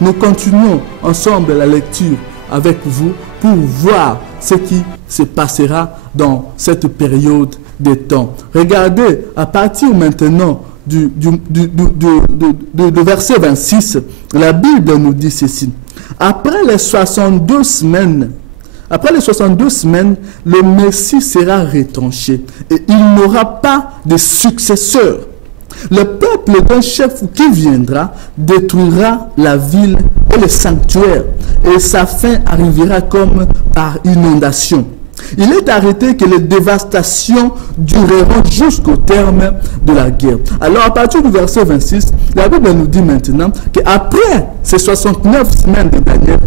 nous continuons ensemble la lecture avec vous pour voir ce qui se passera dans cette période de temps. Regardez, à partir maintenant du verset 26, la Bible nous dit ceci. Après les 62 semaines, le Messie sera retranché et il n'aura pas de successeur. Le peuple d'un chef qui viendra détruira la ville et le sanctuaire, et sa fin arrivera comme par inondation. Il est arrêté que les dévastations dureront jusqu'au terme de la guerre. Alors, à partir du verset 26, la Bible nous dit maintenant qu'après ces 69 semaines de Daniel,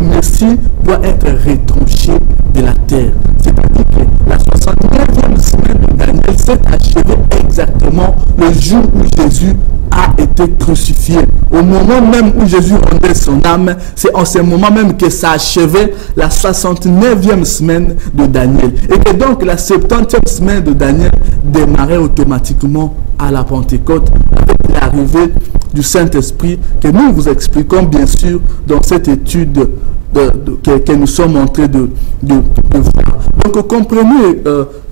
le Messie doit être retranché de la terre. C'est-à-dire que la 69e semaine de Daniel s'est achevée exactement le jour où Jésus a été crucifié. Au moment même où Jésus rendait son âme, c'est en ce moment même que ça achevait la 69e semaine de Daniel. Et que donc la 70e semaine de Daniel démarrait automatiquement à la Pentecôte avec l'arrivée du Saint-Esprit que nous vous expliquons bien sûr dans cette étude que nous sommes en train de voir. Donc comprenez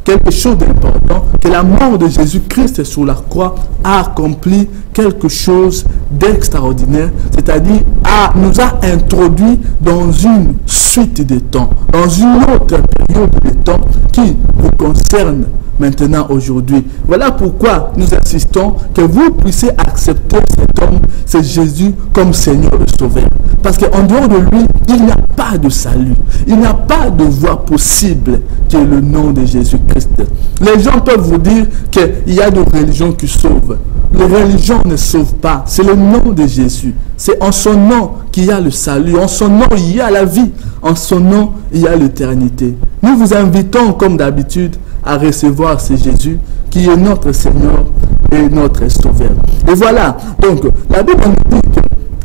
quelque chose d'important, que la mort de Jésus-Christ sur la croix a accompli quelque chose d'extraordinaire, c'est-à-dire nous a introduit dans une suite de temps, dans une autre période de temps qui vous concerne maintenant aujourd'hui. Voilà pourquoi nous insistons que vous puissiez accepter cet homme, c'est Jésus, comme Seigneur et Sauveur. Parce qu'en dehors de lui, il n'y a pas de salut. Il n'y a pas de voie possible qui est le nom de Jésus-Christ. Les gens peuvent vous dire qu'il y a des religions qui sauvent. Les religions ne sauvent pas. C'est le nom de Jésus. C'est en son nom qu'il y a le salut. En son nom, il y a la vie. En son nom, il y a l'éternité. Nous vous invitons, comme d'habitude, à recevoir ce Jésus qui est notre Seigneur et notre Sauveur. Et voilà, donc la Bible nous dit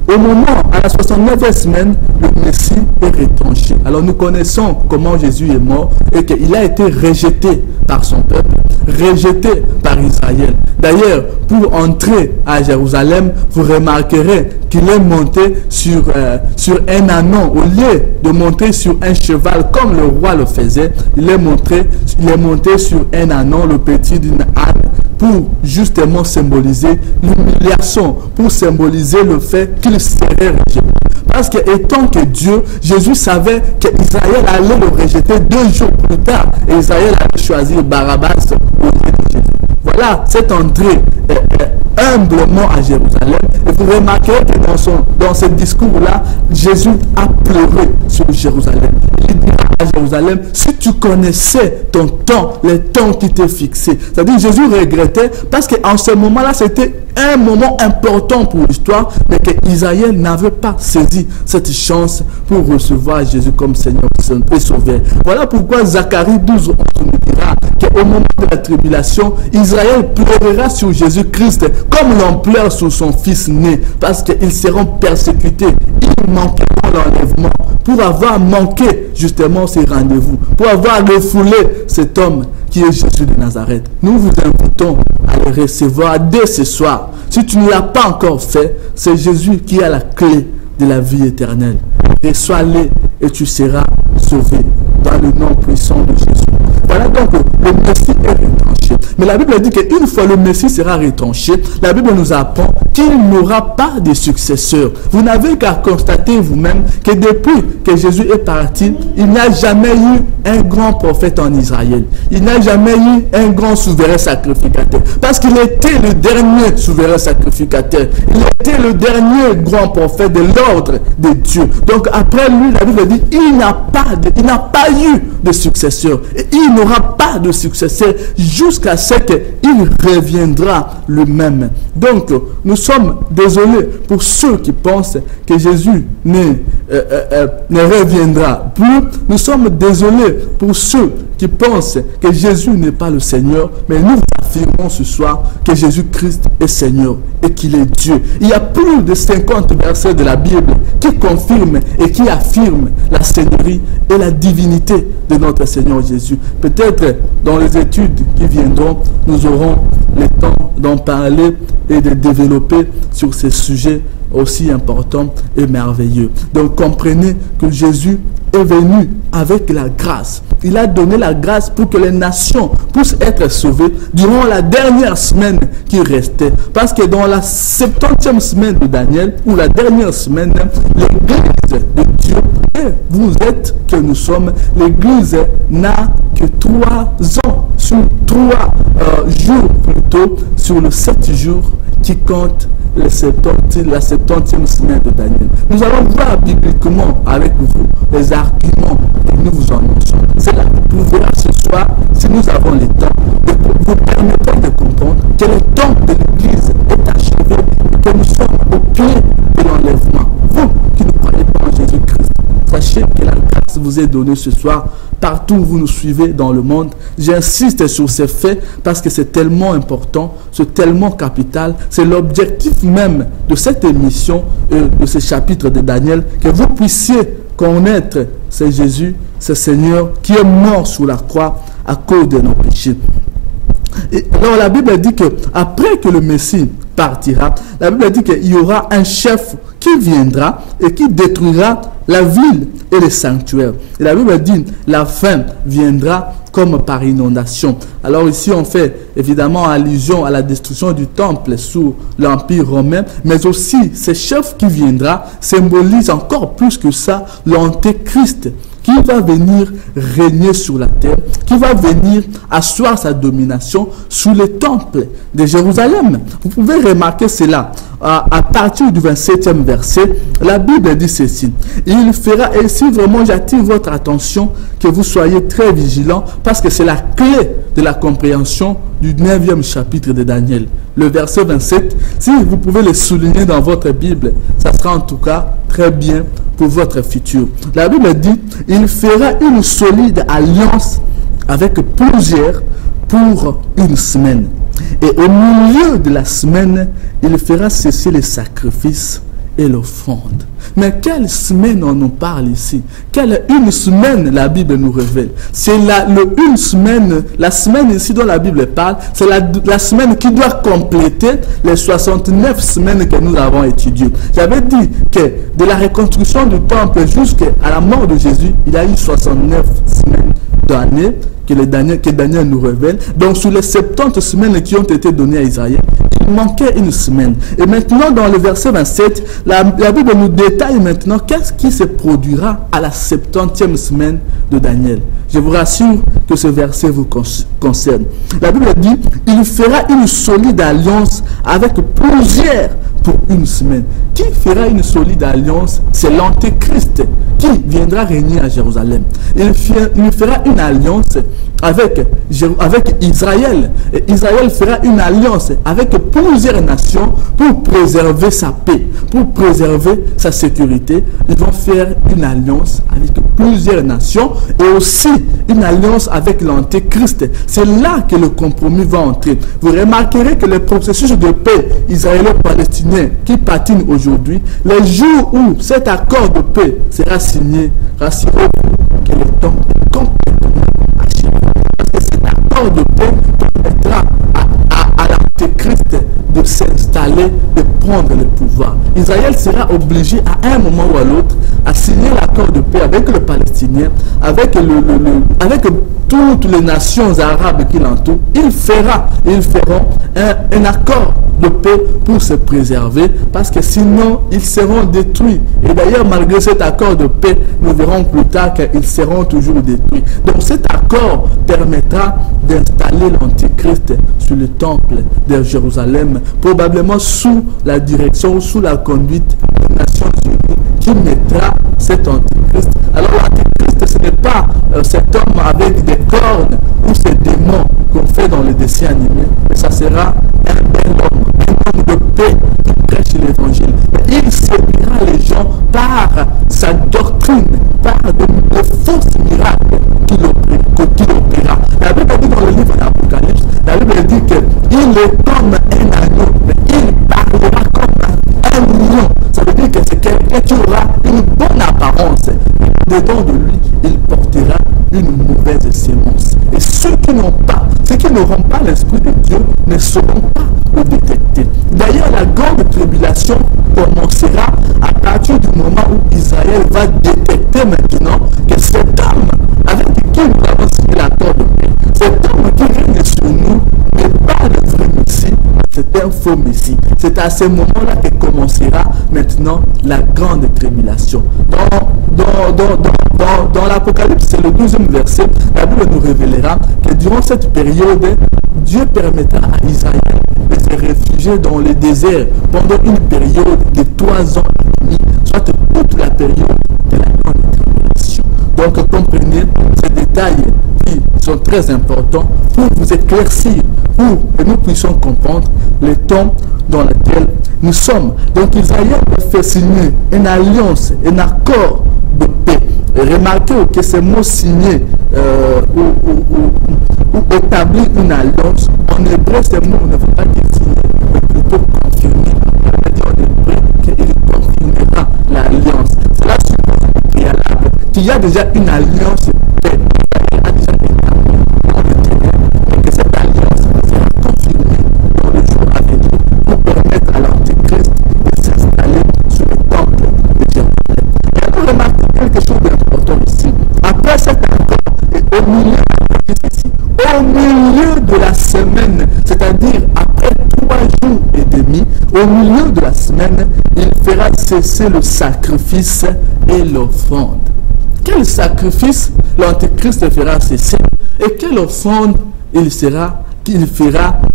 qu'au moment, à la 69e semaine, le Messie est retranché. Alors nous connaissons comment Jésus est mort et qu'il a été rejeté par son peuple, rejeté par Israël. D'ailleurs, pour entrer à Jérusalem, vous remarquerez qu'il est monté sur un ânon. Au lieu de monter sur un cheval comme le roi le faisait, il est monté sur un ânon, le petit d'une âne, pour justement symboliser l'humiliation, pour symboliser le fait qu'il serait rejeté. Parce que étant que Dieu, Jésus savait qu'Israël allait le rejeter 2 jours plus tard. Et Israël allait choisir Barabbas au lieu de Jésus. Voilà cette entrée humblement à Jérusalem. Et vous remarquerez que dans ce discours-là, Jésus a pleuré sur Jérusalem. Il dit à Jérusalem, si tu connaissais ton temps, les temps qui t'est fixé. C'est-à-dire Jésus regrettait parce qu'en ce moment-là, c'était un moment important pour l'histoire, mais qu'Israël n'avait pas saisi cette chance pour recevoir Jésus comme Seigneur et Sauveur. Voilà pourquoi Zacharie 12 nous dira qu'au moment de la tribulation, Israël pleurera sur Jésus-Christ comme l'on pleure sur son fils né, parce qu'ils seront persécutés. Ils manqueront l'enlèvement pour avoir manqué justement ces rendez-vous, pour avoir refoulé cet homme qui est Jésus de Nazareth. Nous vous invitons à le recevoir dès ce soir. Si tu ne l'as pas encore fait, c'est Jésus qui a la clé de la vie éternelle. Reçois-le et tu seras sauvé dans le nom puissant de Jésus. Voilà donc le Messie est retranché. Mais la Bible dit qu'une fois le Messie sera retranché, la Bible nous apprend qu'il n'aura pas de successeur. Vous n'avez qu'à constater vous-même que depuis que Jésus est parti, il n'y a jamais eu un grand prophète en Israël. Il n'y a jamais eu un grand souverain sacrificateur. Parce qu'il était le dernier souverain sacrificateur. Il était le dernier grand prophète de l'ordre de Dieu. Donc après lui, la Bible dit il n'a pas eu de successeur. Et il n'aura pas de successeur jusqu'à ce qu'il reviendra lui-même. Donc, nous sommes désolés pour ceux qui pensent que Jésus ne reviendra plus. Nous sommes désolés pour ceux qui pensent que Jésus n'est pas le Seigneur. Mais nous affirmons ce soir que Jésus-Christ est Seigneur et qu'il est Dieu. Il y a plus de 50 versets de la Bible qui confirment et qui affirment la Seigneurie et la divinité de notre Seigneur Jésus. Peut-être dans les études qui viendront, nous aurons le temps d'en parler et de développer sur ces sujets aussi importants et merveilleux. Donc comprenez que Jésus est venu avec la grâce. Il a donné la grâce pour que les nations puissent être sauvées durant la dernière semaine qui restait. Parce que dans la 70e semaine de Daniel, ou la dernière semaine, l'Église de Dieu, et vous êtes que nous sommes, l'Église n'a que 3 ans, sur 3 jours plutôt, sur le 7 jours qui compte la 70e semaine de Daniel. Nous allons voir bibliquement avec vous les arguments que nous vous annonçons. Cela vous verra ce soir, si nous avons le temps, de vous permettre de comprendre que le temps de l'Église est achevé et que nous sommes au pied de l'enlèvement. Vous qui ne croyez pas en Jésus-Christ, sachez que la grâce vous est donnée ce soir partout où vous nous suivez dans le monde. J'insiste sur ces faits parce que c'est tellement important, c'est tellement capital. C'est l'objectif même de cette émission, de ce chapitre de Daniel, que vous puissiez connaître c'est Jésus, ce Seigneur qui est mort sur la croix à cause de nos péchés. Et alors la Bible dit que après que le Messie partira, la Bible dit qu'il y aura un chef qui viendra et qui détruira la ville et les sanctuaires. Et la Bible dit la fin viendra comme par inondation. Alors ici on fait évidemment allusion à la destruction du temple sous l'Empire romain, mais aussi ce chef qui viendra symbolise encore plus que ça l'Antéchrist qui va venir régner sur la terre, qui va venir asseoir sa domination sur le temple de Jérusalem. Vous pouvez remarquer cela. À partir du 27e verset, la Bible dit ceci. Il fera, et si vraiment j'attire votre attention, que vous soyez très vigilants, parce que c'est la clé de la compréhension du 9e chapitre de Daniel. Le verset 27, si vous pouvez le souligner dans votre Bible, ça sera en tout cas très bien pour votre futur. La Bible dit, il fera une solide alliance avec plusieurs pour une semaine. Et au milieu de la semaine, il fera cesser les sacrifices et l'offrande. Mais quelle semaine on nous parle ici? Quelle une semaine la Bible nous révèle? C'est une semaine, la semaine ici dont la Bible parle, c'est la semaine qui doit compléter les 69 semaines que nous avons étudiées. J'avais dit que de la reconstruction du temple jusqu'à la mort de Jésus, il y a eu 69 semaines d'années que Daniel nous révèle. Donc sur les 70 semaines qui ont été données à Israël, il manquait une semaine. Et maintenant dans le verset 27, la Bible nous détaille maintenant qu'est-ce qui se produira à la 70e semaine de Daniel. Je vous rassure que ce verset vous concerne. La Bible dit, il fera une solide alliance avec plusieurs pour une semaine. Qui fera une solide alliance? C'est l'Antéchrist qui viendra régner à Jérusalem. Il fera une alliance avec Israël. Et Israël fera une alliance avec plusieurs nations pour préserver sa paix, pour préserver sa sécurité. Ils vont faire une alliance avec plusieurs nations et aussi une alliance avec l'Antéchrist. C'est là que le compromis va entrer. Vous remarquerez que le processus de paix israélo-palestinien qui patine aujourd'hui, les jours où cet accord de paix sera signé, rassurez-vous que le temps est complètement achevé. Parce que cet accord de paix permettra à l'Antéchrist de s'installer, de prendre le pouvoir. Israël sera obligé à un moment ou à l'autre à signer l'accord de paix avec le Palestinien, avec toutes les nations arabes qui l'entourent. Ils feront un accord de paix pour se préserver, parce que sinon ils seront détruits. Et d'ailleurs, malgré cet accord de paix, nous verrons plus tard qu'ils seront toujours détruits. Donc cet accord permettra d'installer l'Antéchrist sur le temple de Jérusalem, probablement sous la direction ou sous la conduite des Nations Unies qui mettra cet Antéchrist. Alors l'Antéchrist, ce n'est pas cet homme avec des cornes ou ces démons qu'on fait dans les dessins animés, mais ça sera un bel homme, un homme de paix qui prêche l'évangile. Il séduira les gens par sa doctrine, par de fausses miracles qu'il opéra. La Bible dit dans le livre d'Apocalypse, la Bible dit qu'il est comme un agneau, mais il parle dedans de lui, il portera une mauvaise sémence. Et ceux qui n'auront pas l'Esprit de Dieu ne sauront pas le détecter. D'ailleurs, la grande tribulation commencera à partir du moment où Israël va détecter maintenant que cet homme avec qui nous avons signé l'accord de paix, cet homme qui règne sur nous n'est pas le vrai Messie, c'est un faux Messie. C'est à ce moment-là que commencera maintenant la grande tribulation. Dans l'Apocalypse, c'est le 12e verset, la Bible nous révélera que durant cette période, Dieu permettra à Israël de se réfugier dans le désert pendant une période de 3 ans et demi, soit toute la période de la grande tribulation. Donc comprenez ces détails qui sont très importants pour vous éclaircir, pour que nous puissions comprendre le temps dans lequel nous sommes. Donc Israël va faire signer une alliance, un accord de paix. Et remarquez que ce mot signé ou établir une alliance, en hébreu ce mot ne veut pas dire signer, mais plutôt confirmer. Ça veut dire en hébreu qu'il confirmera l'alliance. Cela suppose au préalable qu'il y a déjà une alliance de paix. Il y a déjà établi dans le ténèbre et que cette alliance sera confirmée dans le jour à venir pour permettre à l'Antéchrist de s'installer sur le temple de Jérusalem. Et alors remarquez quelque chose d'important ici. Après cet accord, et au milieu de la semaine, c'est-à-dire après 3 jours et demi, au milieu de la semaine, il fera cesser le sacrifice et l'offrande. Quel sacrifice l'Antéchrist fera cesser et quelle offrande il fera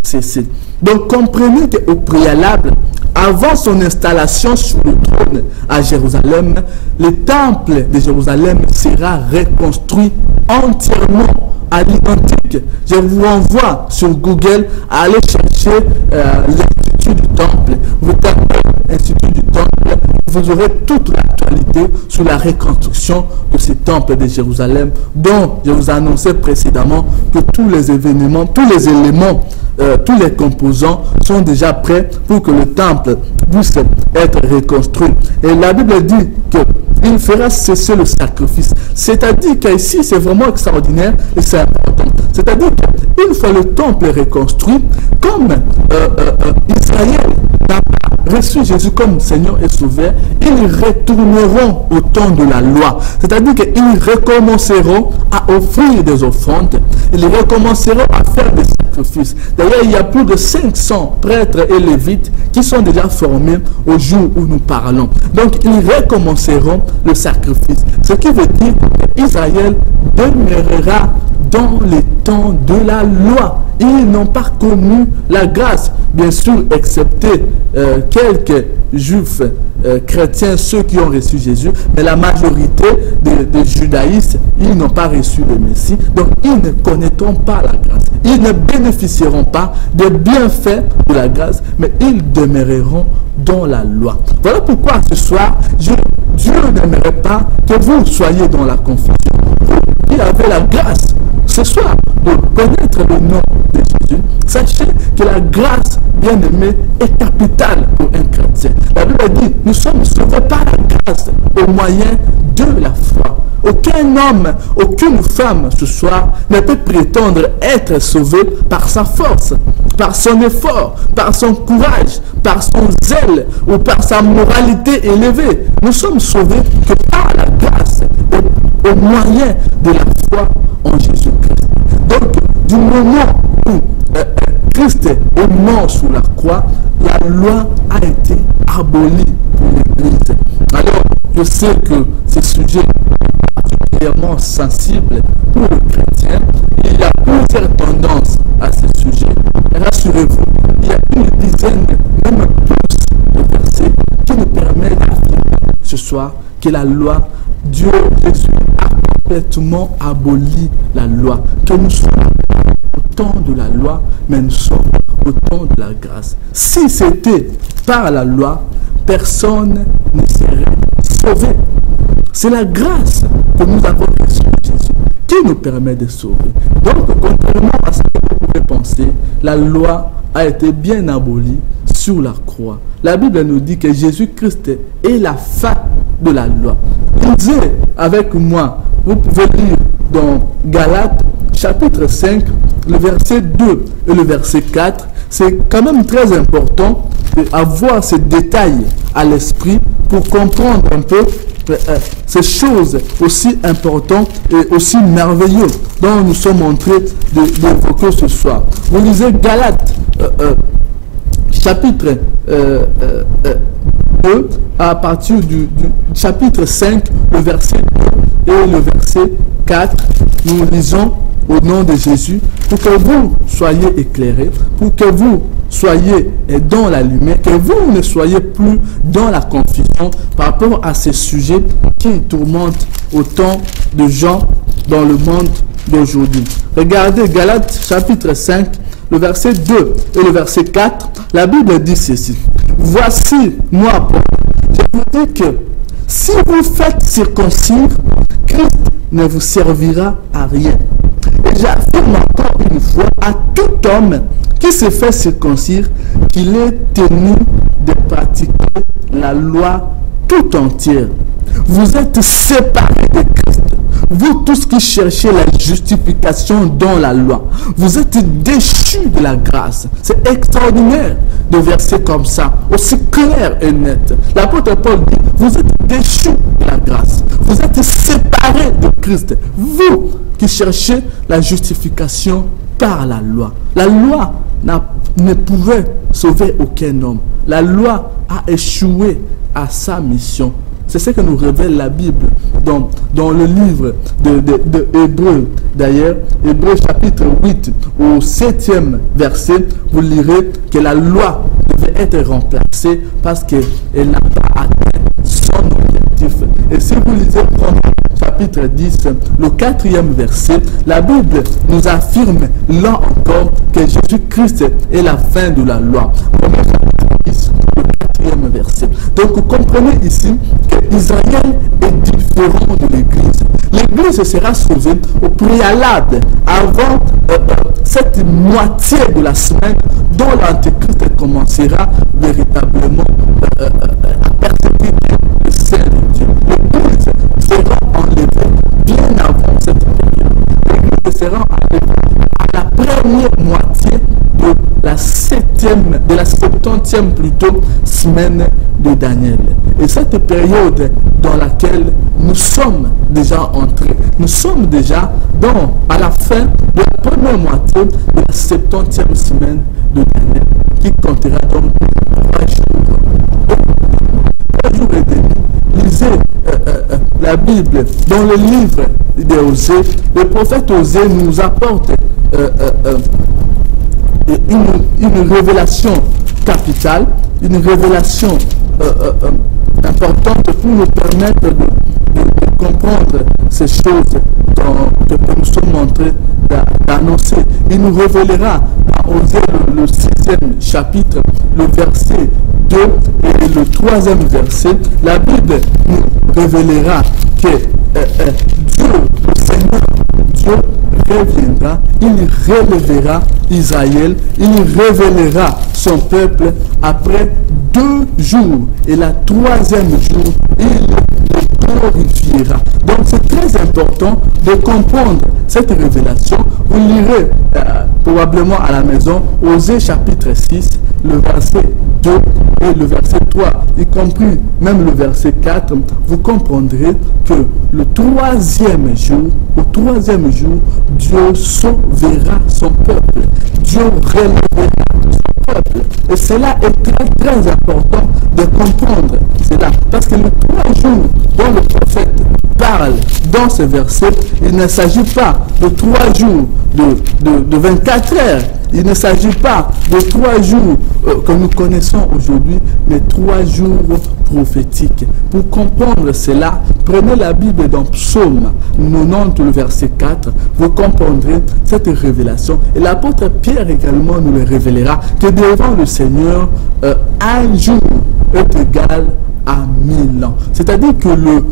cesser. Donc comprenez qu'au préalable, avant son installation sur le trône à Jérusalem, le temple de Jérusalem sera reconstruit entièrement à l'identique. Je vous renvoie sur Google à aller chercher l'Institut du Temple. Vous tapez Institut du Temple, vous aurez toute l'actualité sur la reconstruction de ce temple de Jérusalem dont je vous annonçais précédemment que tous les événements, tous les éléments, tous les composants sont déjà prêts pour que le temple puisse être reconstruit. Et la Bible dit qu'il fera cesser le sacrifice. C'est-à-dire qu'ici, c'est vraiment extraordinaire et c'est important. C'est-à-dire qu'une fois le temple reconstruit, comme Israël n'a pas reçu Jésus comme Seigneur et Sauveur, ils retourneront au temps de la loi. C'est-à-dire qu'ils recommenceront à offrir des offrandes. Ils recommenceront à faire des sacrifices. D'ailleurs, il y a plus de 500 prêtres et lévites qui sont déjà formés au jour où nous parlons. Donc, ils recommenceront le sacrifice. Ce qui veut dire qu'Israël demeurera dans les temps de la loi. Ils n'ont pas connu la grâce, bien sûr, excepté quelques juifs chrétiens, ceux qui ont reçu Jésus, mais la majorité des judaïstes, ils n'ont pas reçu le Messie, donc ils ne connaîtront pas la grâce. Ils ne bénéficieront pas des bienfaits de la grâce, mais ils demeureront dans la loi. Voilà pourquoi ce soir, Dieu n'aimerait pas que vous soyez dans la confusion. Vous qui avez la grâce ce soir de connaître le nom de Jésus, sachez que la grâce, bien-aimée, est capitale pour un chrétien. La Bible dit, nous sommes sauvés par la grâce au moyen de la foi. Aucun homme, aucune femme ce soir ne peut prétendre être sauvé par sa force, par son effort, par son courage, par son zèle ou par sa moralité élevée. Nous sommes sauvés que par la grâce et au moyen de la foi en Jésus-Christ. Donc, du moment où Christ est mort sur la croix, la loi a été abolie pour l'Église. Alors, je sais que ce sujet est particulièrement sensible pour le chrétien. Il y a plusieurs tendances à ce sujet. Rassurez-vous, il y a une dizaine, même plus, de versets qui nous permettent d'affirmer ce soir que la loi, Dieu, Jésus, a complètement aboli la loi. Que nous sommes au temps de la loi, mais nous sommes au temps de la grâce. Si c'était par la loi, personne ne serait sauvé. C'est la grâce que nous avons reçue de Jésus qui nous permet de sauver. Donc, contrairement à ce que vous pouvez penser, la loi a été bien abolie sur sur la croix. La Bible nous dit que Jésus-Christ est la fin de la loi. Lisez avec moi, vous pouvez lire dans Galates chapitre 5, le verset 2 et le verset 4. C'est quand même très important d'avoir ces détails à l'esprit pour comprendre un peu ces choses aussi importantes et aussi merveilleuses dont nous sommes en train d'évoquer ce soir. Vous lisez Galates chapitre 2 à partir du chapitre 5, le verset 2 et le verset 4. Nous lisons au nom de Jésus, pour que vous soyez éclairés, pour que vous soyez dans la lumière, que vous ne soyez plus dans la confusion par rapport à ces sujets qui tourmentent autant de gens dans le monde d'aujourd'hui. Regardez Galates chapitre 5, le verset 2 et le verset 4, la Bible dit ceci. Voici, moi, Paul, je vous dis que si vous faites circoncire, Christ ne vous servira à rien. Et j'affirme encore une fois à tout homme qui se fait circoncire qu'il est tenu de pratiquer la loi tout entière. Vous êtes séparés de Christ. Vous tous qui cherchez la justification dans la loi, vous êtes déchus de la grâce. C'est extraordinaire de verser comme ça, aussi clair et net. L'apôtre Paul dit, vous êtes déchus de la grâce. Vous êtes séparés de Christ. Vous qui cherchez la justification par la loi. La loi ne pouvait sauver aucun homme. La loi a échoué à sa mission. C'est ce que nous révèle la Bible dans le livre de Hébreux. D'ailleurs, Hébreux chapitre 8 au 7e verset, vous lirez que la loi devait être remplacée parce qu'elle n'a pas atteint son objectif. Et si vous lisez Romains chapitre 10, le 4e verset, la Bible nous affirme là encore que Jésus-Christ est la fin de la loi. Romains chapitre 10, le 4e verset. Donc vous comprenez ici qu'Israël est différent de l'Église. L'Église sera sauvée au préalable avant cette moitié de la semaine dont l'Antéchrist commencera véritablement à persécuter le Saint de Dieu. L'Église sera enlevée bien avant cette période. L'Église sera enlevée à la première moitié de la 70e plutôt semaine de Daniel. Et cette période dans laquelle nous sommes déjà entrés, nous sommes déjà à la fin de la première moitié de la 70e semaine de Daniel, qui comptera donc 3 jours. 3 jours et demi. Lisez la Bible dans le livre d'Osée. Le prophète Osée nous apporte une révélation capitale, une révélation importante pour nous permettre de comprendre ces choses que nous sommes en train d'annoncer. Il nous révélera dans Osée le 6e chapitre, le verset 2 et le 3e verset. La Bible nous révélera que Dieu, le Seigneur, Dieu reviendra, il relèvera Israël, il révélera son peuple après 2 jours et la 3e jour, il le glorifiera. Donc c'est très important de comprendre cette révélation. Vous lirez probablement à la maison Osée chapitre 6, le verset 2 et le verset 3, y compris même le verset 4, vous comprendrez que le 3e jour, au 3e jour, Dieu sauvera son peuple. Dieu relèvera son peuple. Et cela est très très important de comprendre cela. Parce que les 3 jours dont le prophète parle dans ce verset, il ne s'agit pas de 3 jours de 24 heures. Il ne s'agit pas de 3 jours que nous connaissons aujourd'hui, mais 3 jours prophétiques. Pour comprendre cela, prenez la Bible dans Psaume 90, le verset 4. Vous comprendrez cette révélation. Et l'apôtre Pierre également nous le révélera que devant le Seigneur, un jour est égal à 1000 ans. C'est-à-dire que le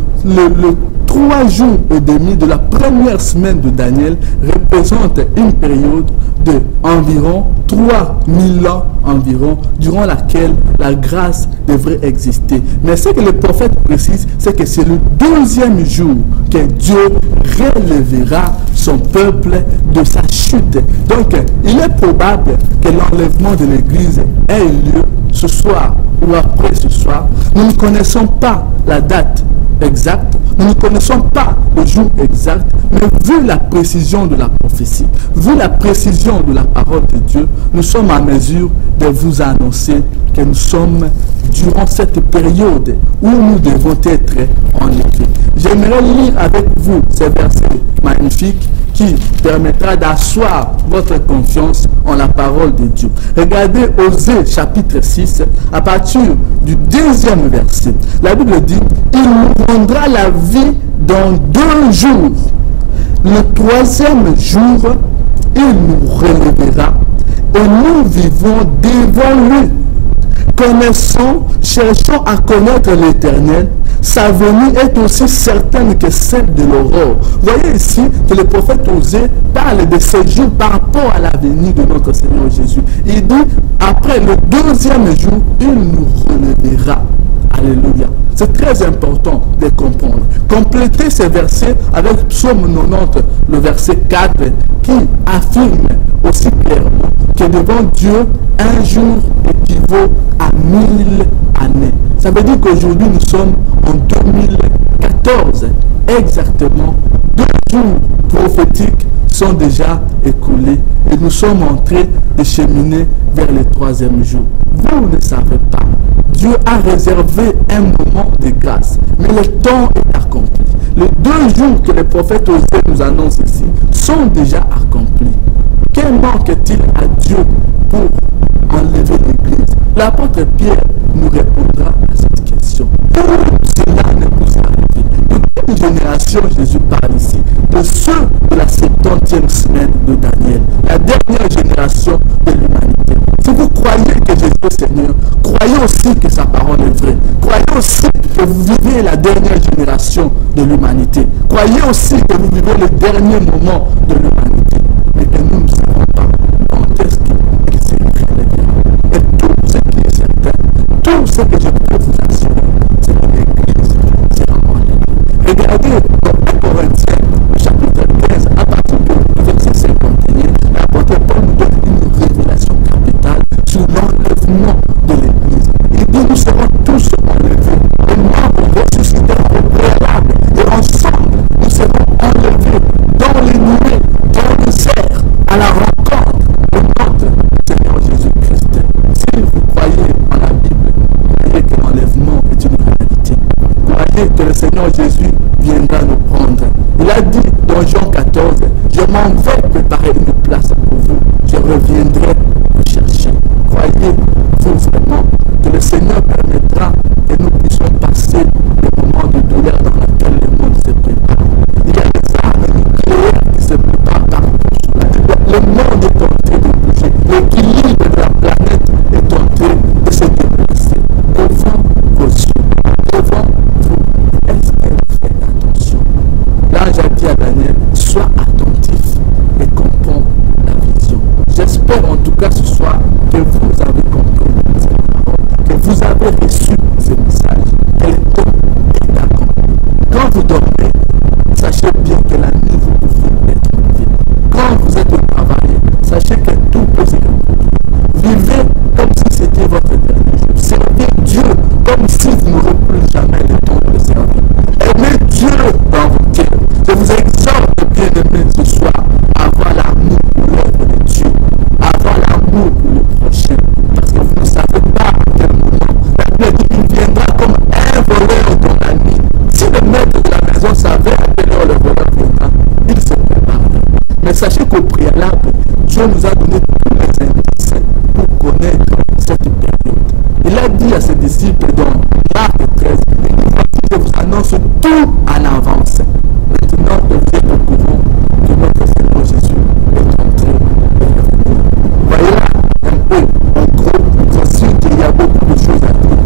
3 jours et demi de la première semaine de Daniel représente une période de environ 3000 ans environ, durant laquelle la grâce devrait exister. Mais ce que le prophète précise, c'est que c'est le deuxième jour que Dieu relèvera son peuple de sa chute. Donc, il est probable que l'enlèvement de l'Église ait eu lieu ce soir ou après ce soir. Nous ne connaissons pas la date exacte, nous ne connaissons pas le jour exact, mais vu la précision de la prophétie, vu la précision de la parole de Dieu, nous sommes en mesure de vous annoncer que nous sommes durant cette période où nous devons être enlevés. J'aimerais lire avec vous ces versets magnifiques qui permettra d'asseoir votre confiance en la parole de Dieu. Regardez Osée chapitre 6, à partir du 2e verset. La Bible dit, « Il nous rendra la vie dans 2 jours. Le 3e jour, il nous relèvera et nous vivons devant lui. Connaissons, cherchons à connaître l'Éternel. Sa venue est aussi certaine que celle de l'aurore. » Voyez ici que le prophète Osée parle de ce jour par rapport à la venue de notre Seigneur Jésus. Il dit, après le 2e jour, il nous relèvera. Alléluia. C'est très important de comprendre. Complétez ces versets avec Psaume 90, le verset 4, qui affirme aussi clairement que devant Dieu, un jour équivaut à 1000 années. Ça veut dire qu'aujourd'hui, nous sommes en 2014. Exactement 2 jours prophétiques sont déjà écoulés et nous sommes en train de cheminer vers le 3e jour. Vous ne savez pas. Dieu a réservé un moment de grâce, mais le temps est accompli. Les 2 jours que le prophète Osée nous annonce ici sont déjà accomplis. Quel manque-t-il à Dieu pour enlever l'Église? L'apôtre Pierre nous répondra à cette question. Pour cela ne vous arrêtez. De quelle génération Jésus parle ici? De ceux de la 70e semaine de Daniel, la dernière génération de l'humanité. Si vous croyez que Jésus est Seigneur, croyez aussi que sa parole est vraie. Croyez aussi que vous vivez la dernière génération de l'humanité. Croyez aussi que vous vivez le dernier moment de l'humanité. Mais que nous ne savons pas quand est-ce qu'il s'est révélé. Et tout ce qui est certain, tout ce que je peux vous assurer, c'est que l'Église sera enlevée. Regardez dans 1 Corinthiens, chapitre 15, à partir du verset 51, l'apôtre Paul nous donne une révélation capitale sur l'enlèvement de l'Église. Il dit, nous serons tous enlevés. Les membres ressusciteront au préalable. Et ensemble, nous serons enlevés dans les nuées, dans les airs, à la rencontre de notre Seigneur Jésus-Christ. Si vous croyez en la Bible, croyez que l'enlèvement est une réalité. Croyez que le Seigneur Jésus viendra nous prendre. Il a dit dans Jean 14, « Je m'en vais préparer une place pour vous. Je reviendrai vous chercher. » Croyez-vous vraiment que le Seigneur permettra que nous puissions passer le moment de douleur dans lequel le monde se prépare? Il y a des armes nucléaires qui se préparent partout. Le monde est en train de bouger. L'équilibre de la planète est en train de se déplacer. Devant vos yeux, devant vous, est-ce que vous faites attention? L'ange a dit à Daniel, sois attentif et comprends la vision. J'espère en tout cas ce soir que vous avez compris cette parole, que vous avez reçu ce message, que le temps est accompli. Quand vous dormez, sachez bien que la nuit vous pouvez être levé. Quand vous êtes au travail, sachez que tout peut se produire. Vivez comme si c'était votre dernier jour. Servez Dieu comme si vous n'aurez plus jamais le temps de le servir. Aimez Dieu dans vos cœurs. Je vous exhorte, bien-aimés, ce soir, à avoir l'amour pour l'œuvre de Dieu, à avoir l'amour pour le prochain, parce que vous ne savez pas à quel moment. La Bible dit qu'il viendra comme un voleur dans la nuit. Si le maître de la maison savait à quelle heure le voleur viendra, il se préparerait. Mais sachez qu'au préalable, Dieu nous a donné tous les indices pour connaître cette période. Il a dit à ses disciples dans Marc 13, je vous annonce tout en avance. Maintenant que vous êtes au courant que notre Seigneur Jésus est entré de revenir. Voyez là un peu, en gros, c'est sûr qu'il y a beaucoup de choses à dire.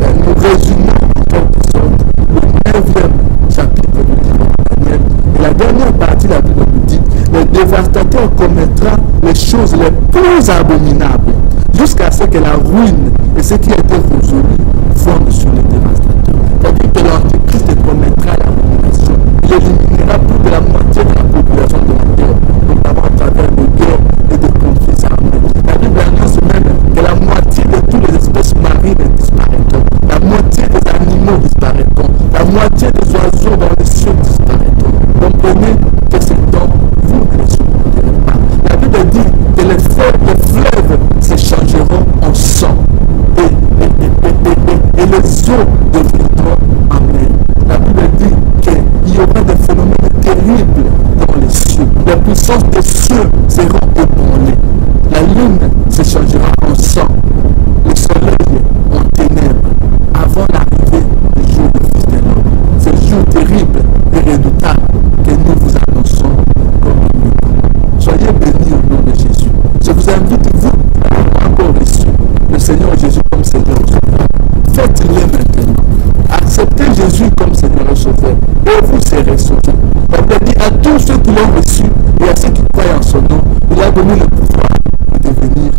Mais nous résumons en quelque sorte le 9e chapitre du livre de Daniel. Et la dernière partie de la Bible nous dit, le dévastateur commettra les choses les abominable, jusqu'à ce que la ruine et ce qui a été résolu fondent sur le dévastateur. C'est-à-dire que l'Antichrist commettra l'abomination. Il éliminera plus de la moitié de la population de la terre, notamment à travers des guerres et des conflits armés. La Bible annonce même que la moitié de toutes les espèces marines disparaîtront, la moitié des animaux disparaîtront, la moitié des oiseaux dans les cieux disparaîtront. Comprenez que ces dons, vous ne les supporterez pas. La Bible dit que les fleuves se changeront en sang et les eaux deviendront en mer. La Bible dit qu'il y aura des phénomènes terribles dans les cieux. Les puissances des cieux seront ébranlées. La lune se changera en sang, le soleil en ténèbres, avant l'arrivée du jour du Fils de l'homme. Ce jour terrible et redoutable que nous vous annonçons comme nous. Soyez bénis au nom de Jésus. Je vous invite, vous, à encore reçu le Seigneur Jésus comme Seigneur et Sauveur. Faites-le maintenant. Acceptez Jésus comme Seigneur et Sauveur et vous serez sauvés. La Bible dit à tous ceux qui l'ont reçu et à ceux qui croient en son nom, il a donné le pouvoir de devenir